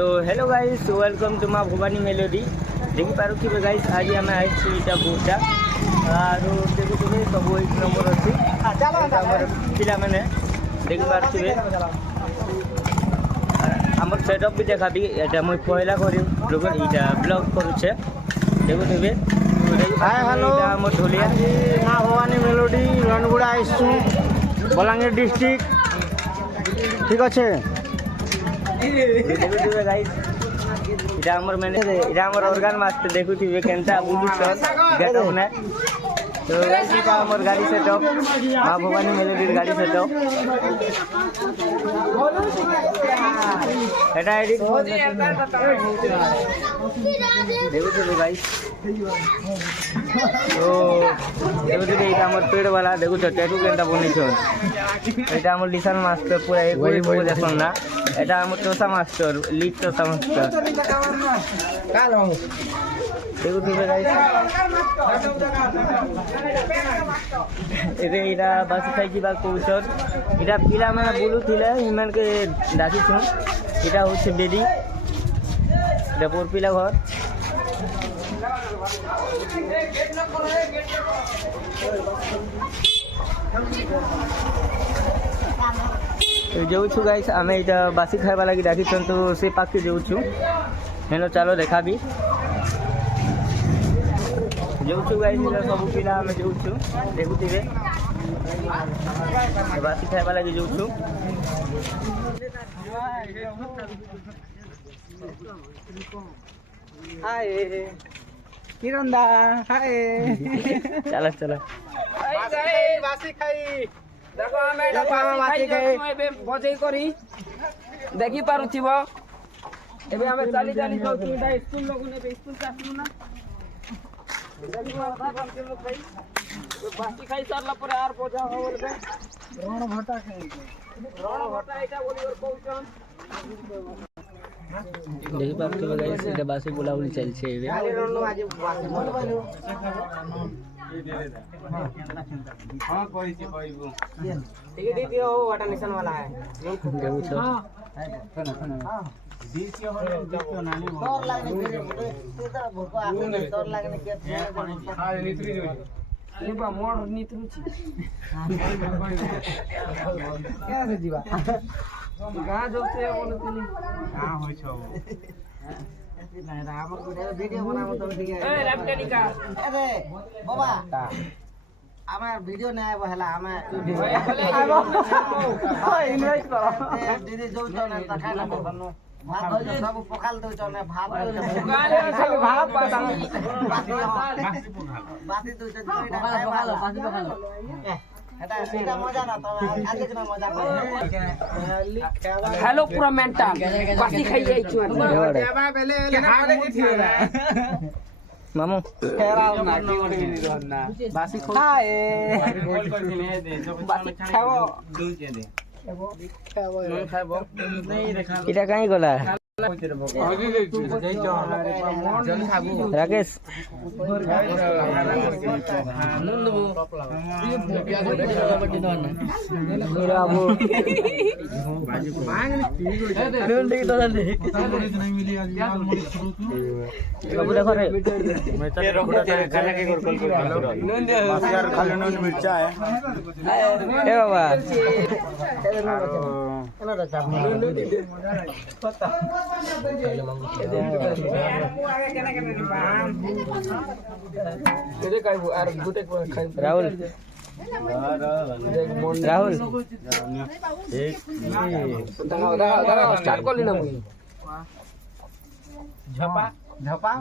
তো hello guys welcome to माँ Bhavani melody देखी पारे गाइस आज आम आईटा बोटा और देखुए सब 1 नंबर अच्छी पिला मैंने देखी पारे आम सेटअप भी देखा ये मुझे पहला करी ब्लॉग करुचे देखुए हाय हेलो मोर ढोलिया माँ भवानी मेलोडी रणगुड़ा आईसु बलांगीर डिस्ट्रिक्ट ठीक अच्छे देखुए गाइस এটা আমার মানে এটা আমার অর্গান মাস্টার দেখুথিবে কেনটা বুঝুছন গেটঅপ না তো এটা আমার গাড়ি সেটঅপ মা ভবানী মেলোডির গাড়ি সেটঅপ এটা এডিট দেখুথিবে গাইস তো দেখুথিবে এটা আমার পেড় वाला দেখুছ ট্যাটু কেনটা বনিছন এটা আমার লিসান মাস্টার পুরা এক করে দেখুন না এটা আমার Tosa master lead Tosa master কালো দেখুথিবে গাইস এটা বাসি খাই কিবা কৌশল এটা পিলা মানে বলুছিলে ইমানকে ডাকিছু এটা হচ্ছে বেদি এটা পোর পিলা ঘর तो जाऊँ गाइस आम यहाँ बासी खावा लगी डाकी तो से पाक के जाऊँ हेलो चलो देखा भी जाऊँ गाइस सब पिला आम जाऊँ देखुए बासी खावा लगी जाऊँ हाय किरण दा हाय चलो चलो बासी खाई देखो आमे बासी खाई एबे बजै करी देखि पारुथिब एबे आमे चाली चाली जाउ तीनटा स्कूल लोग ने स्कूल से आसलु ना देखि बाबा के लोग खाई बासी खाई सरला पर आर बोझा हो बोलबे रण भटा एटा बोली और कहउछन देखि पारुथिब गाइस এটা বাসে বুলাবুলি চলছে এবে हाँ कोई सी कोई वो ठीक है दीदी वो वाटर निशान वाला है हां सुनो सुनो दीदी हो देखो नानी तोर लागने सीधा भूको आके तोर लागने के हां नितरी जो लेबा मोर नितरू छी क्या से जीवा गां जो से बोलतनी हां होय छौ नहीं राम को वीडियो बनाबो तो ठीक है ए रामकनिका अरे बाबा আমার ভিডিও নাই বহলা আমি ইনভাইট করো দিদি যাউছ না তা খাই না বলনো ভাত হইছে সব পখাল দউছ না ভাত হইছে খালি ভাত পাতা বাতি দউছ দুইটা খাই ভালো বাতি পখালো এটা সেটা মজা না তো আজকে না মজা করে हेलो पूरा मेंटल बासी खाई जाइछु देवा बेले हाले थिए ना मामू फेराव ना की ओडी रहना बासी खाए बासी खाओ दूजे दे खाबो नहीं देखा এটা কাই গলা राकेश मिर्चा है बाबा राहुल राहुल स्टार्ट कर लेना मुई झपा झपा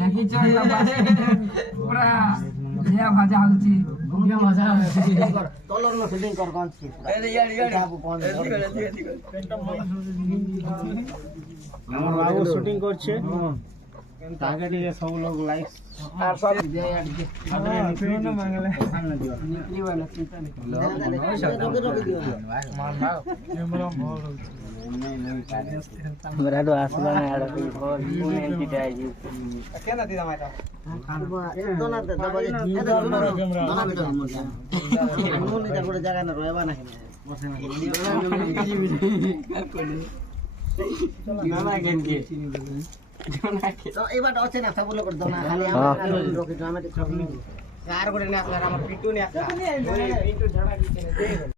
देखि छ पूरा भजिया भाजा होची भजिया भाजा कलर में फिटिंग कर कौन सी अरे यार আমার বাবু শুটিং করছে তাকে দিয়ে সব লোক লাইক আর সব দিয়ে यार আরে নিকলি না মাঙ্গলে না দিও নিকলি वाला চিন্তা नहीं मान भाव कैमरा मोर मेरा तो आसला ना यार कोई बहुत एंटी टाइप केना दिदा माइटा दोना दे दबाजे दोना दे मुनी जा गोटे जगह ना रहबा ना बसे ना জনা গেনকে তো এবার আছে না সব লোক দনা খালি হ্যাঁ। আমরা রকি তো আমাদের সব আর করে না আসলে আমার পিটু নে আসলে পিন্টু ঝাড়া দিতে